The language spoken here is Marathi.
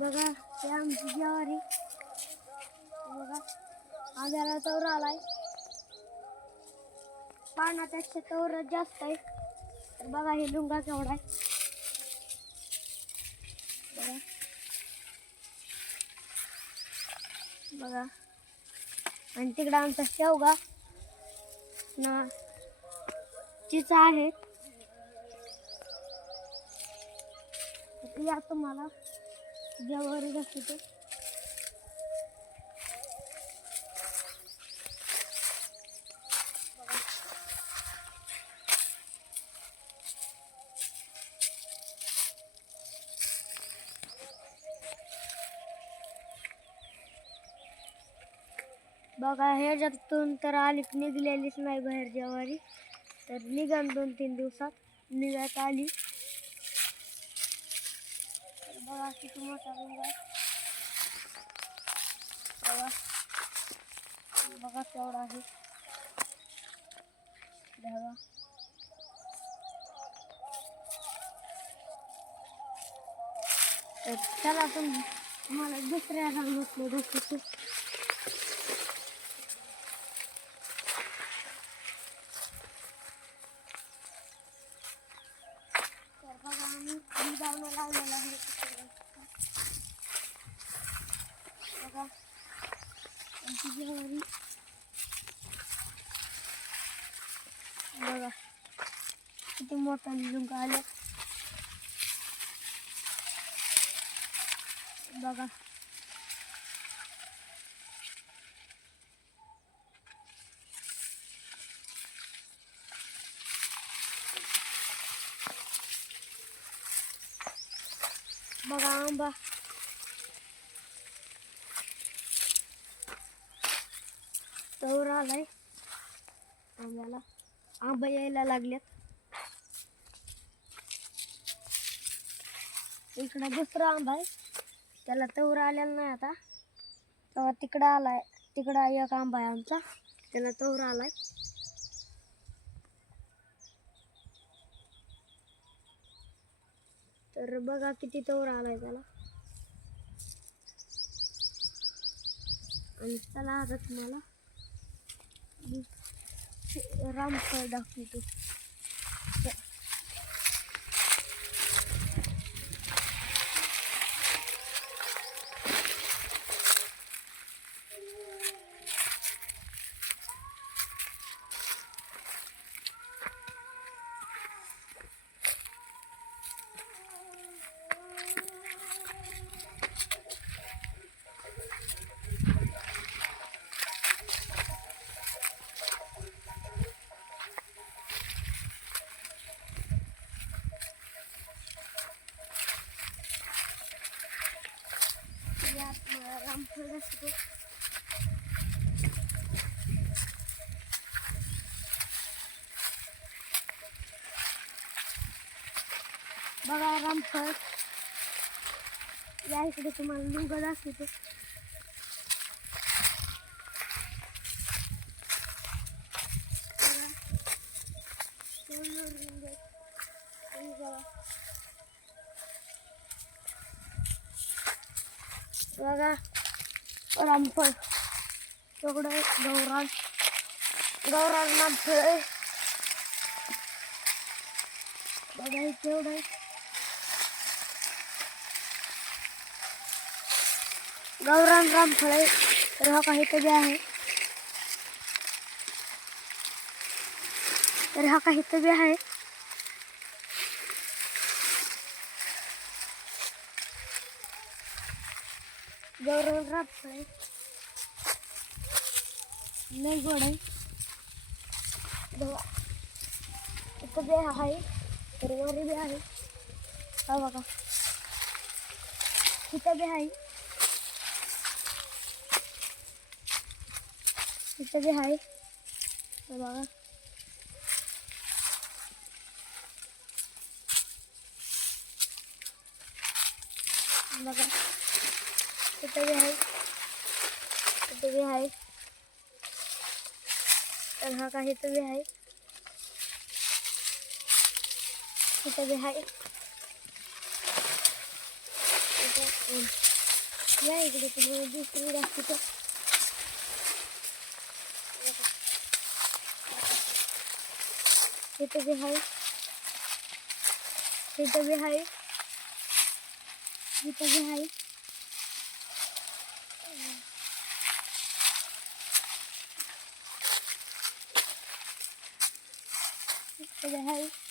बघा हे आमची ज्वारी बघा आंब्याला तवर आलाय पानापेक्षा तवर जास्त आहे तर बघा हे लुंगा केवढा आहे बघा बघा आणि तिकडं आमचा शेवगा ना चिचा आहे या तुम्हाला ज्वारी दाखवते बघा ह्याच्यातून तर आली निघलेलीच नाही बाहेर ज्वारी तर निघाल 2-3 दिवसात निघत आली बघा किती मोठा लुंगा बघा बघा केवढा आहे बघा तर चला तुम्हाला दुसऱ्या रानातलं दाखवतो तर बघा आम्ही जाऊन लावलेला आहे बघा आमची ज्वारी बघा किती मोठा लुंगा आला बघा बघा आंबा तवर आलाय आंब्याला आंबा यायला लागल्यात इकडं दुसरा आंबा आहे त्याला तवर आलेला नाही आता तेव्हा तिकडं आलाय तिकडं एक आंबा आहे आमचा त्याला तवर आलाय तर बघा किती तवर आलाय त्याला आणि चला आता तुम्हाला रामफळ दाखवतो रामफळ दाखवतो बघा रामफळ या इकडे तुम्हाला लुंगा दाखवतो बघा रामफळ तेवढं गौरान रामफळ आहे बघा हे केवढं आहे गौरान रामफळ आहे तर हा काही तरी आहे तर हा काही तरी आहे गौरान रामफळ आहे लय गोड आहे बघा इथं बी आहे तर वरी बी आहे हा बघा इथं बी आहे इथं बी आहे बघा बघा इथं बी आहे इथं बी आहे तर हा काही इथं बी आहे इथं बी आहे या इकडे तुम्हाला दुसरी दाखवतो. इथं बी आहे, इथं बी आहे, इथं बी आहे. इथं बी आहे.